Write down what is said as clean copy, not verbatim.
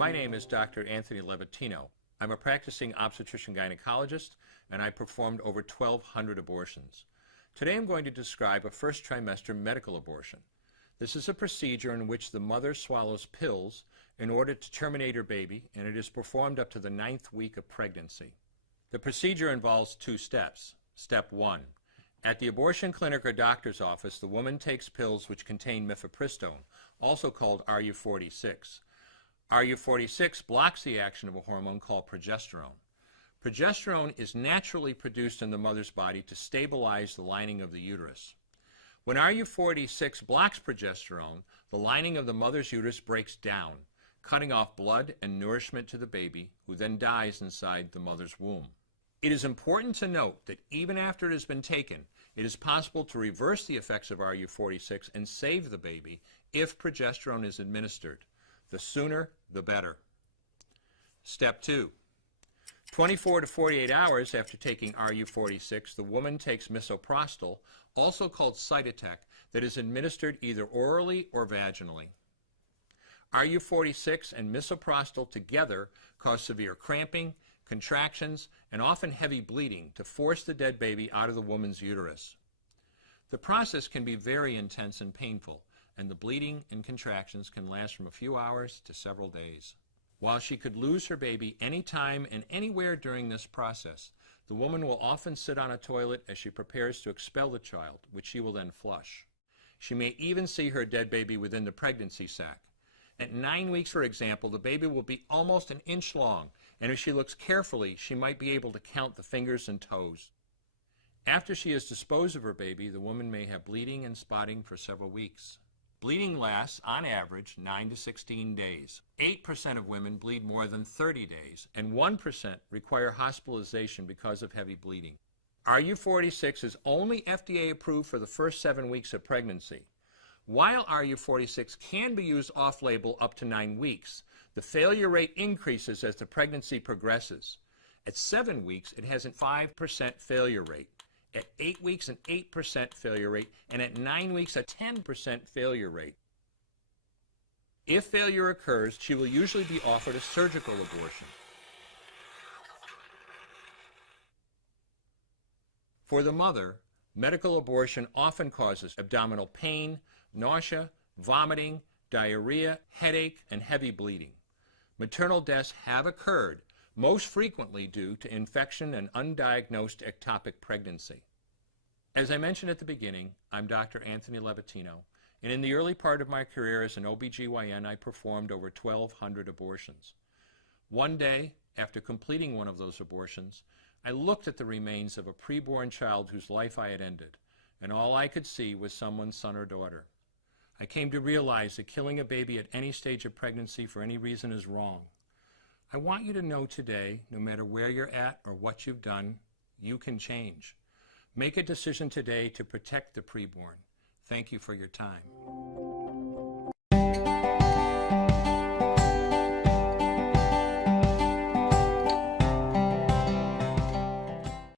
My name is Dr. Anthony Levatino. I'm a practicing obstetrician-gynecologist, and I performed over 1,200 abortions. Today I'm going to describe a first trimester medical abortion. This is a procedure in which the mother swallows pills in order to terminate her baby, and it is performed up to the 9th week of pregnancy. The procedure involves 2 steps. Step 1. At the abortion clinic or doctor's office, the woman takes pills which contain mifepristone, also called RU46. RU46 blocks the action of a hormone called progesterone. Progesterone is naturally produced in the mother's body to stabilize the lining of the uterus. When RU46 blocks progesterone, the lining of the mother's uterus breaks down, cutting off blood and nourishment to the baby, who then dies inside the mother's womb. It is important to note that even after it has been taken, it is possible to reverse the effects of RU46 and save the baby if progesterone is administered. The sooner, the better. Step 2. 24 to 48 hours after taking RU46, the woman takes misoprostol, also called Cytotec, that is administered either orally or vaginally. RU46 and misoprostol together cause severe cramping, contractions, and often heavy bleeding to force the dead baby out of the woman's uterus. The process can be very intense and painful, and the bleeding and contractions can last from a few hours to several days. While she could lose her baby anytime and anywhere during this process, the woman will often sit on a toilet as she prepares to expel the child, which she will then flush. She may even see her dead baby within the pregnancy sac. At 9 weeks, for example, the baby will be almost an inch long, and if she looks carefully, she might be able to count the fingers and toes. After she has disposed of her baby, the woman may have bleeding and spotting for several weeks. Bleeding lasts, on average, 9 to 16 days. 8% of women bleed more than 30 days, and 1% require hospitalization because of heavy bleeding. RU46 is only FDA approved for the first 7 weeks of pregnancy. While RU46 can be used off-label up to 9 weeks, the failure rate increases as the pregnancy progresses. At 7 weeks, it has a 5% failure rate. At 8 weeks, an 8% failure rate, and at 9 weeks, a 10% failure rate. If failure occurs, she will usually be offered a surgical abortion. For the mother, medical abortion often causes abdominal pain, nausea, vomiting, diarrhea, headache, and heavy bleeding. Maternal deaths have occurred, most frequently due to infection and undiagnosed ectopic pregnancy. As I mentioned at the beginning, I'm Dr. Anthony Levatino, and in the early part of my career as an OBGYN, I performed over 1,200 abortions. One day, after completing one of those abortions, I looked at the remains of a preborn child whose life I had ended, and all I could see was someone's son or daughter. I came to realize that killing a baby at any stage of pregnancy for any reason is wrong. I want you to know today, no matter where you're at or what you've done, you can change. Make a decision today to protect the preborn. Thank you for your time.